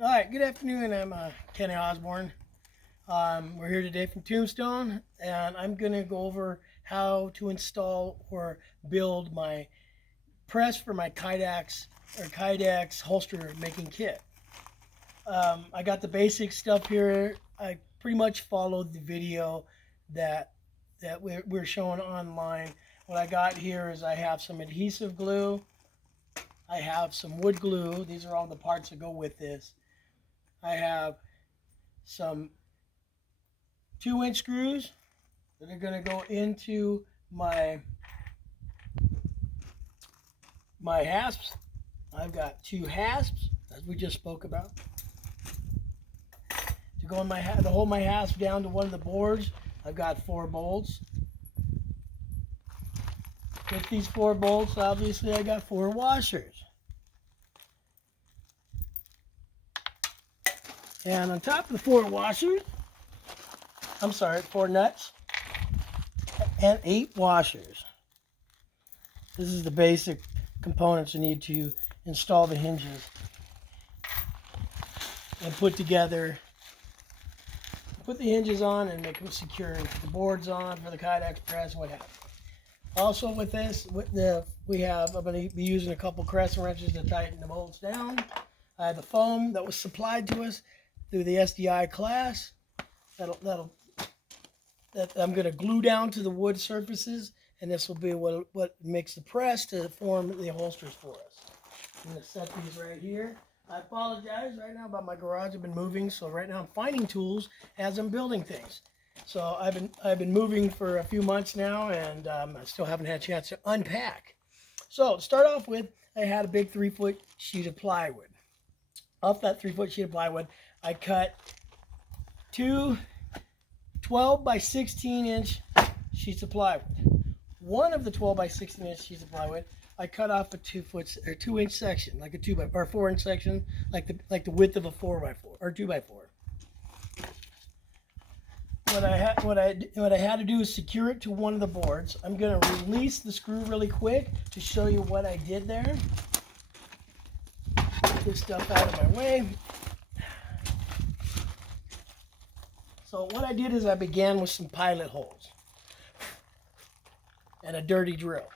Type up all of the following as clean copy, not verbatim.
All right, good afternoon. I'm Kenny Osborne. We're here today from Tombstone, and I'm going to go over how to install or build my press for my KYDEX holster making kit. I got the basic stuff here. I pretty much followed the video that we're showing online. What I got here is I have some adhesive glue. I have some wood glue. These are all the parts that go with this. I have some 2-inch screws that are going to go into my hasps. I've got 2 hasps, as we just spoke about, to go in to hold my hasp down to one of the boards. I've got 4 bolts. With these 4 bolts, obviously, I got 4 washers. And on top of the 4 washers, 4 nuts and 8 washers. This is the basic components you need to install the hinges and put together. Put the hinges on and make them secure. Put the boards on for the KYDEX press, what have you. Also with this, I'm going to be using a couple crescent wrenches to tighten the bolts down. I have the foam that was supplied to us through the SDI class that I'm going to glue down to the wood surfaces, and this will be what makes the press to form the holsters for us. I'm going to set these right here. I apologize right now about my garage. I've been moving, so right now I'm finding tools as I'm building things. So I've been moving for a few months now, and I still haven't had a chance to unpack. So to start off with, I had a big 3-foot sheet of plywood. Off that 3-foot sheet of plywood, I cut 2 12 by 16 inch sheets of plywood. One of the 12 by 16 inch sheets of plywood, I cut off a 2-inch section, like a 4-inch section, like the width of a 4x4 or 2x4. What I had to do is secure it to one of the boards. I'm going to release the screw really quick to show you what I did there. Get this stuff out of my way. So what I did is I began with some pilot holes and a dirty drill.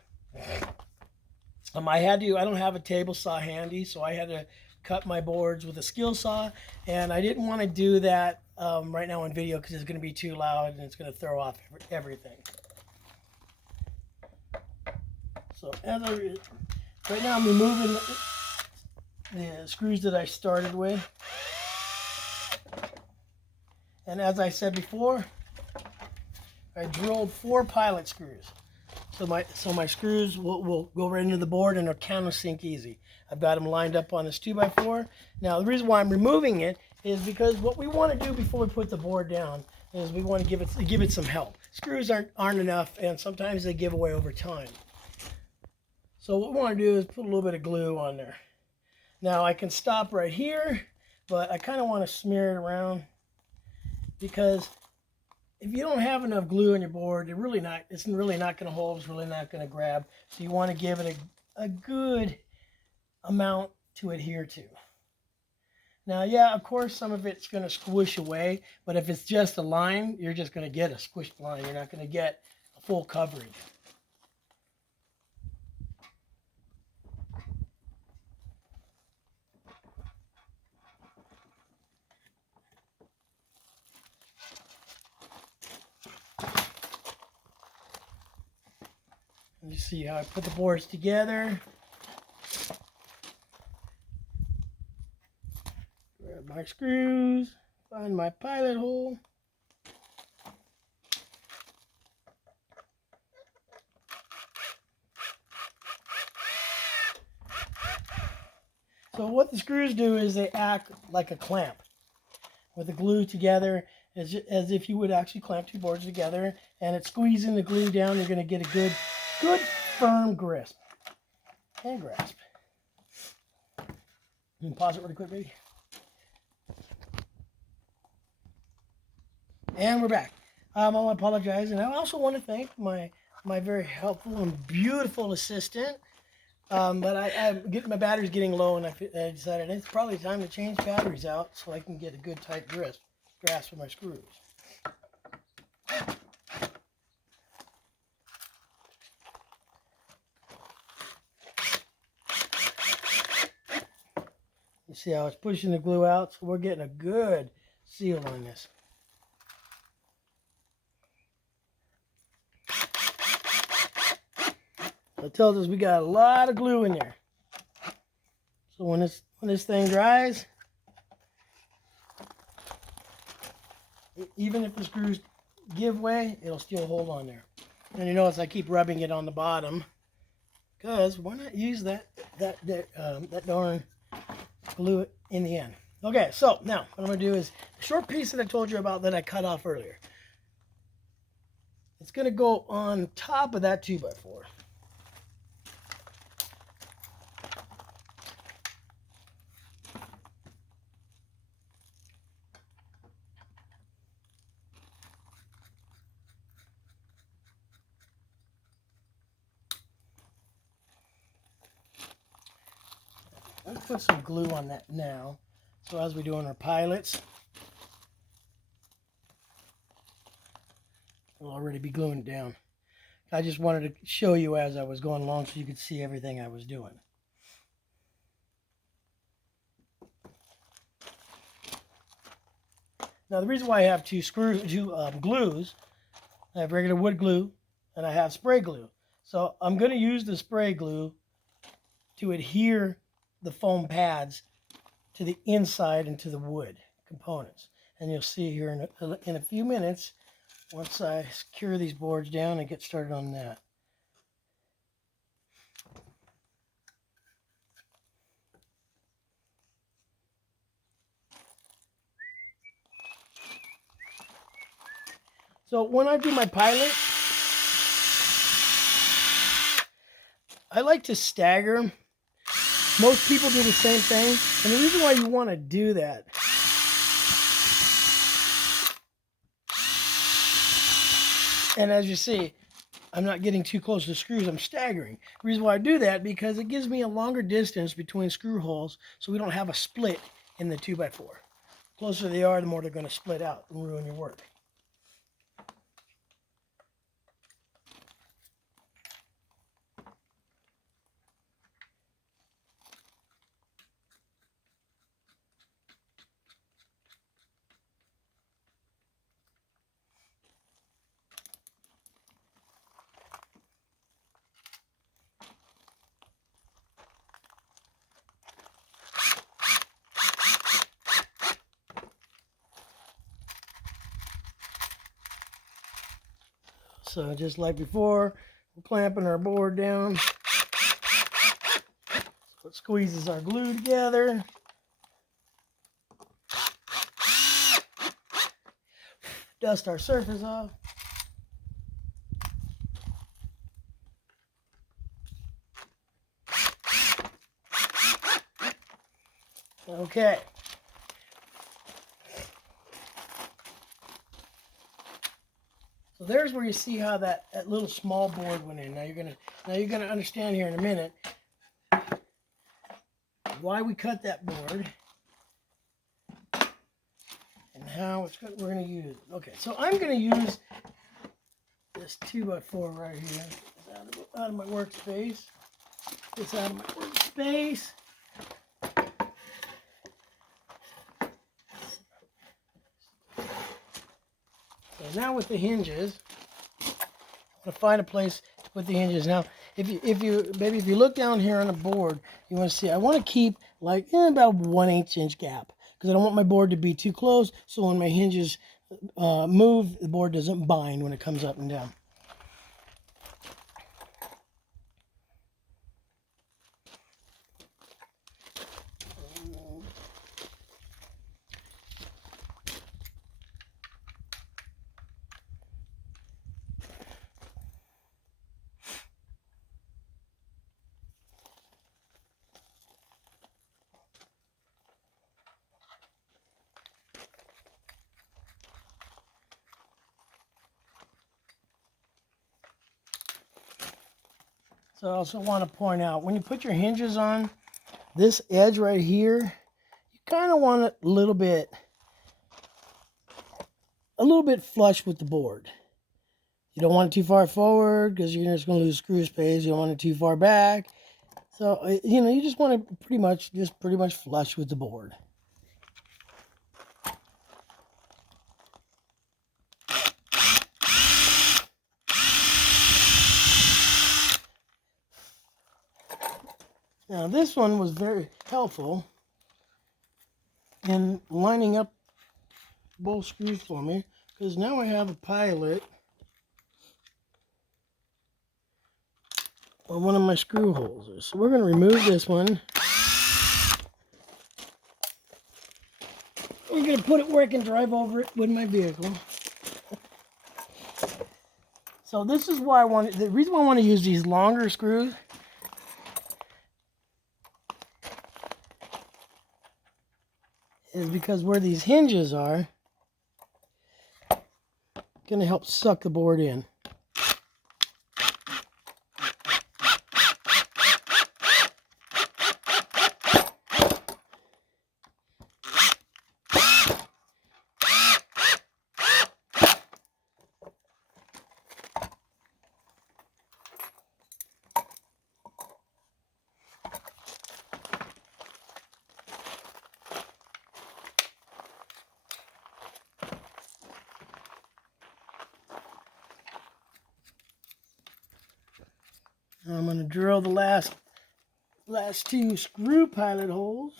I don't have a table saw handy, so I had to cut my boards with a skill saw, and I didn't want to do that right now on video because it's going to be too loud and it's going to throw off everything. So right now I'm removing the screws that I started with. And as I said before, I drilled 4 pilot screws. So my screws will go right into the board and they'll countersink easy. I've got them lined up on this 2x4. Now the reason why I'm removing it is because what we want to do before we put the board down is we want to give it some help. Screws aren't enough, and sometimes they give away over time. So what we want to do is put a little bit of glue on there. Now I can stop right here, but I kind of want to smear it around, because if you don't have enough glue on your board, it's really not going to hold, it's really not going to grab. So you want to give it a good amount to adhere to. Now, yeah, of course, some of it's going to squish away, but if it's just a line, you're just going to get a squished line. You're not going to get a full coverage. You see how I put the boards together. Grab my screws, find my pilot hole. So what the screws do is they act like a clamp with the glue together, as if you would actually clamp 2 boards together, and it's squeezing the glue down. You're going to get a good firm grasp and grasp. You can pause it really quick, baby. And we're back. I want to apologize, and I also want to thank my very helpful and beautiful assistant, But I'm getting my battery's getting low, and I decided it's probably time to change batteries out so I can get a good tight grasp of my screws. You see how it's pushing the glue out, so we're getting a good seal on this. It tells us we got a lot of glue in there. So when this thing dries, even if the screws give way, it'll still hold on there. And you notice I keep rubbing it on the bottom, because why not use that darn glue in the end. Okay, so now what I'm going to do is the short piece that I told you about that I cut off earlier. It's going to go on top of that 2x4. Let's put some glue on that now. So as we're doing our pilots, we'll already be gluing it down. I just wanted to show you as I was going along so you could see everything I was doing. Now the reason why I have two glues, I have regular wood glue and I have spray glue. So I'm going to use the spray glue to adhere the foam pads to the inside and to the wood components. And you'll see here in a few minutes, once I secure these boards down and get started on that. So when I do my pilot, I like to stagger. Most people do the same thing. And the reason why you want to do that and as you see, I'm not getting too close to the screws, I'm staggering. The reason why I do that because it gives me a longer distance between screw holes so we don't have a split in the 2x4. The closer they are, the more they're going to split out and ruin your work. So just like before, we're clamping our board down. So it squeezes our glue together. Dust our surface off. Okay. So there's where you see how that little small board went in. Now you're gonna understand here in a minute why we cut that board and how we're gonna use it. Okay, so I'm gonna use this 2x4 right here. It's out of my workspace. It's out of my workspace. So now with the hinges, I'm gonna find a place to put the hinges. Now, if you look down here on the board, you want to see I want to keep like about a 1/8 inch gap because I don't want my board to be too close. So when my hinges move, the board doesn't bind when it comes up and down. So I also want to point out, when you put your hinges on, this edge right here, you kind of want it a little bit flush with the board. You don't want it too far forward because you're just going to lose screw space. You don't want it too far back. So, you know, you just want it pretty much flush with the board. Now this one was very helpful in lining up both screws for me, because now I have a pilot on one of my screw holes. So we're going to remove this one. We're going to put it where I can drive over it with my vehicle. So this is why the reason why I want to use these longer screws is because where these hinges are, going to help suck the board in. Now I'm going to drill the last two screw pilot holes.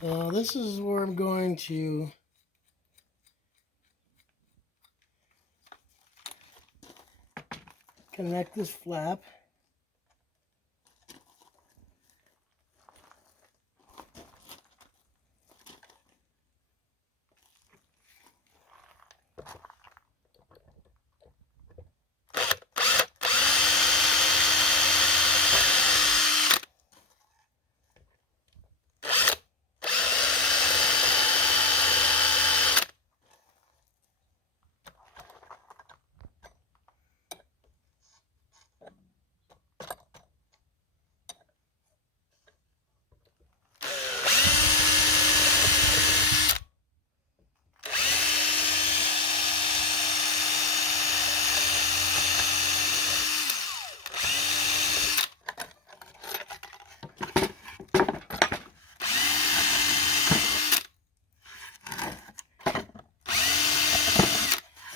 So this is where I'm going to connect this flap.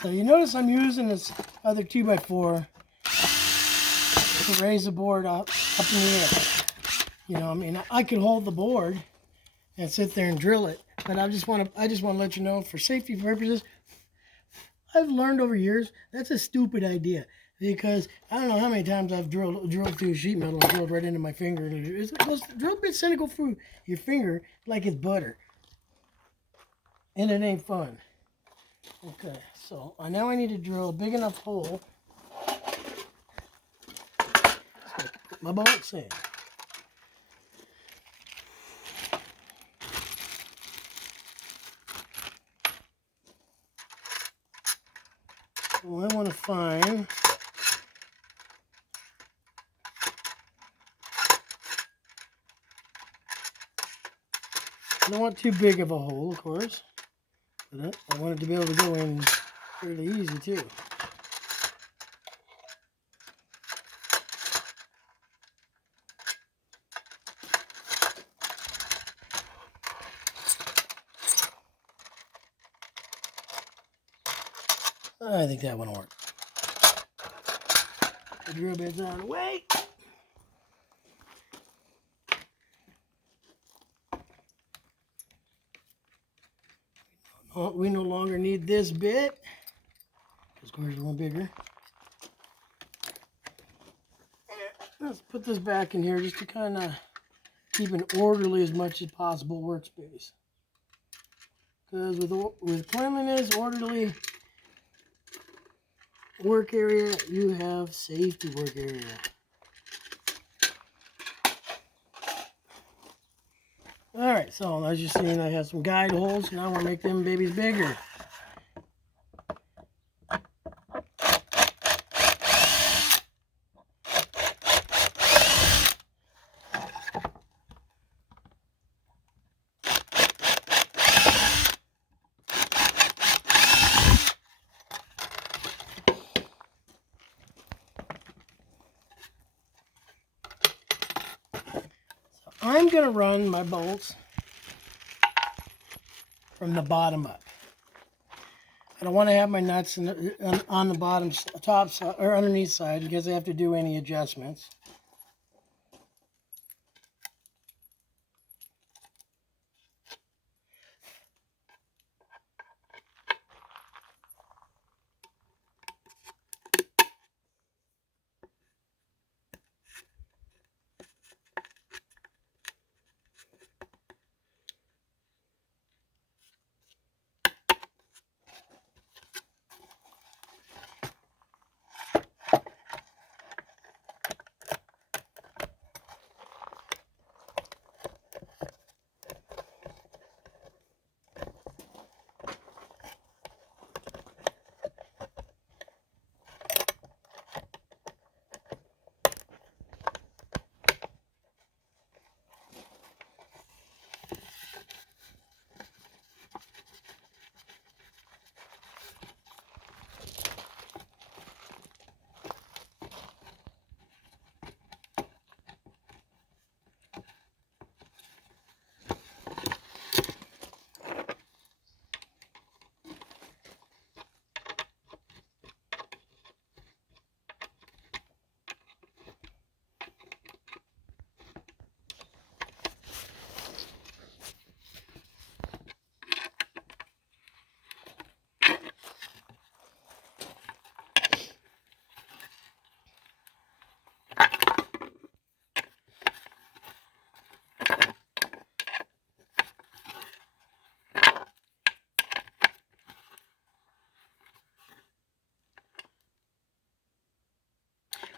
So you notice I'm using this other 2x4 to raise the board up in the air. You know, I mean, I could hold the board and sit there and drill it, but I just want to let you know, for safety purposes, I've learned over years that's a stupid idea, because I don't know how many times I've drilled through sheet metal and drilled right into my finger. It's drill bits tend to go through your finger like it's butter, and it ain't fun. Okay, so now I need to drill a big enough hole so I can put my bolts in. So I want to find I don't want too big of a hole, of course, but I want it to be able to go in fairly easy too. I think that one will work. The drill bit's out of the way. Oh, we no longer need this bit, because squares are one bigger. Let's put this back in here just to kind of keep an orderly as much as possible workspace. Because with cleanliness, orderly work area, you have safety work area. Alright, so as you're seeing, I have some guide holes. Now I want to make them babies bigger. I'm going to run my bolts from the bottom up. I don't want to have my nuts on the bottom, top side, or underneath side, because I have to do any adjustments.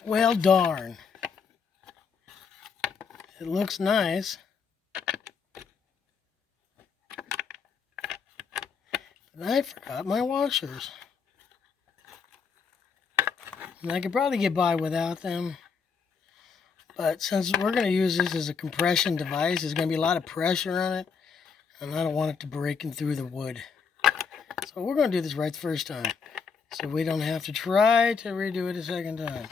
Well, darn. It looks nice. And I forgot my washers. And I could probably get by without them. But since we're going to use this as a compression device, there's going to be a lot of pressure on it. And I don't want it to breaking through the wood. So we're going to do this right the first time. So we don't have to try to redo it a second time.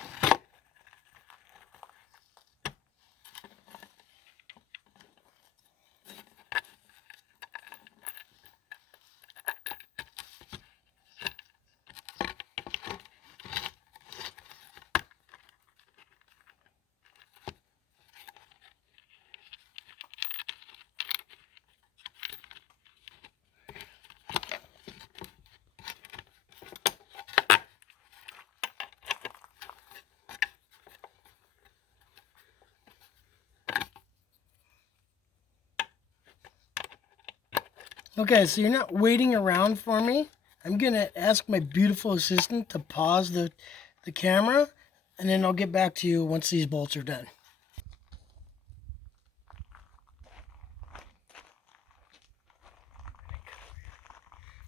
Okay, so you're not waiting around for me. I'm going to ask my beautiful assistant to pause the camera, and then I'll get back to you once these bolts are done.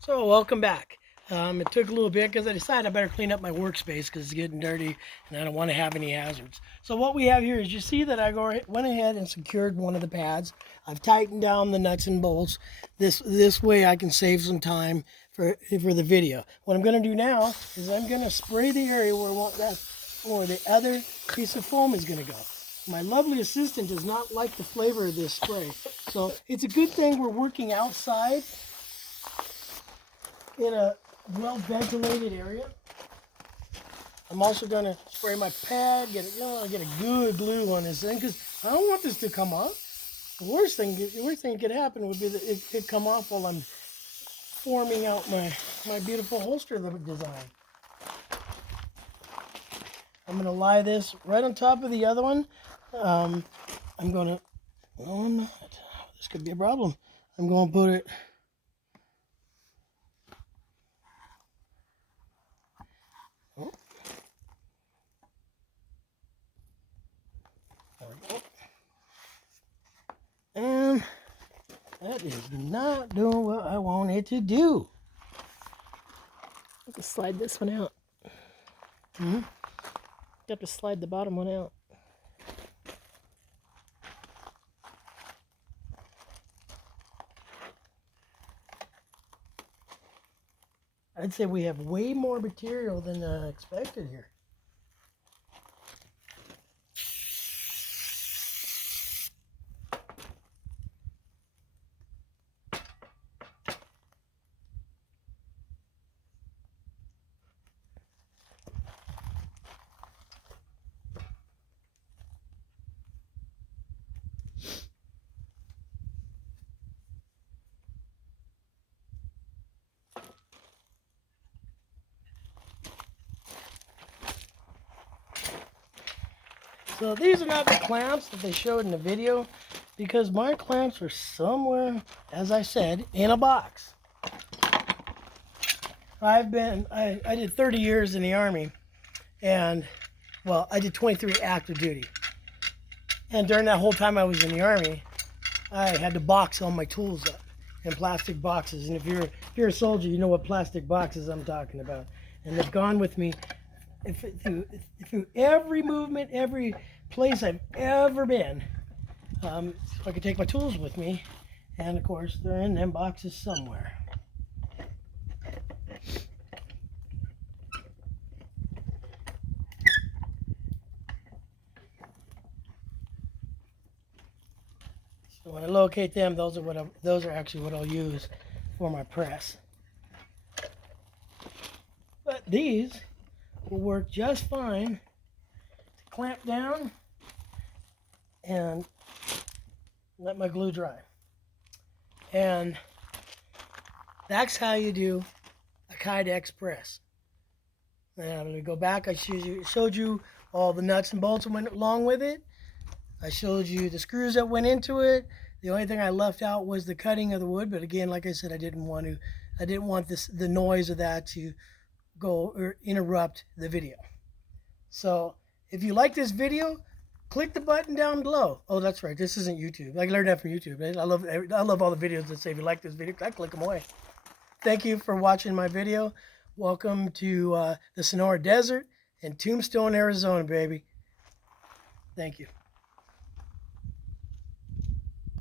So welcome back. It took a little bit because I decided I better clean up my workspace because it's getting dirty and I don't want to have any hazards. So what we have here is, you see that I went ahead and secured one of the pads. I've tightened down the nuts and bolts. This way I can save some time for the video. What I'm going to do now is I'm going to spray the area where the other piece of foam is going to go. My lovely assistant does not like the flavor of this spray. So it's a good thing we're working outside in a well-ventilated area. I'm also going to spray my pad, get a good glue on this thing because I don't want this to come off. The worst thing that could happen would be that it could come off while I'm forming out my beautiful holster design. I'm going to lie this right on top of the other one. I'm not. This could be a problem. I'm going to put it There we go. And that is not doing what I want it to do. have to slide this one out. Mm-hmm. You have to slide the bottom one out. I'd say we have way more material than expected here. So these are not the clamps that they showed in the video, because my clamps are somewhere, as I said, in a box. I did 30 years in the Army, and, well, I did 23 active duty. And during that whole time I was in the Army, I had to box all my tools up in plastic boxes. And if you're a soldier, you know what plastic boxes I'm talking about. And they've gone with me through every movement, every place I've ever been. So I could take my tools with me, and of course they're in them boxes somewhere. So when I locate them, those are actually what I'll use for my press. But these will work just fine to clamp down and let my glue dry. And that's how you do a KYDEX press. And I'm going to go back. I showed you all the nuts and bolts that went along with it. I showed you the screws that went into it. The only thing I left out was the cutting of the wood. But again, like I said, I didn't want the noise of that to go or interrupt the video. So if you like this video, click the button down below. Oh, that's right, this isn't YouTube. I learned that from YouTube. I love all the videos that say if you like this video, I click them away. Thank you for watching my video. Welcome to the Sonora Desert in Tombstone, Arizona, baby. Thank you.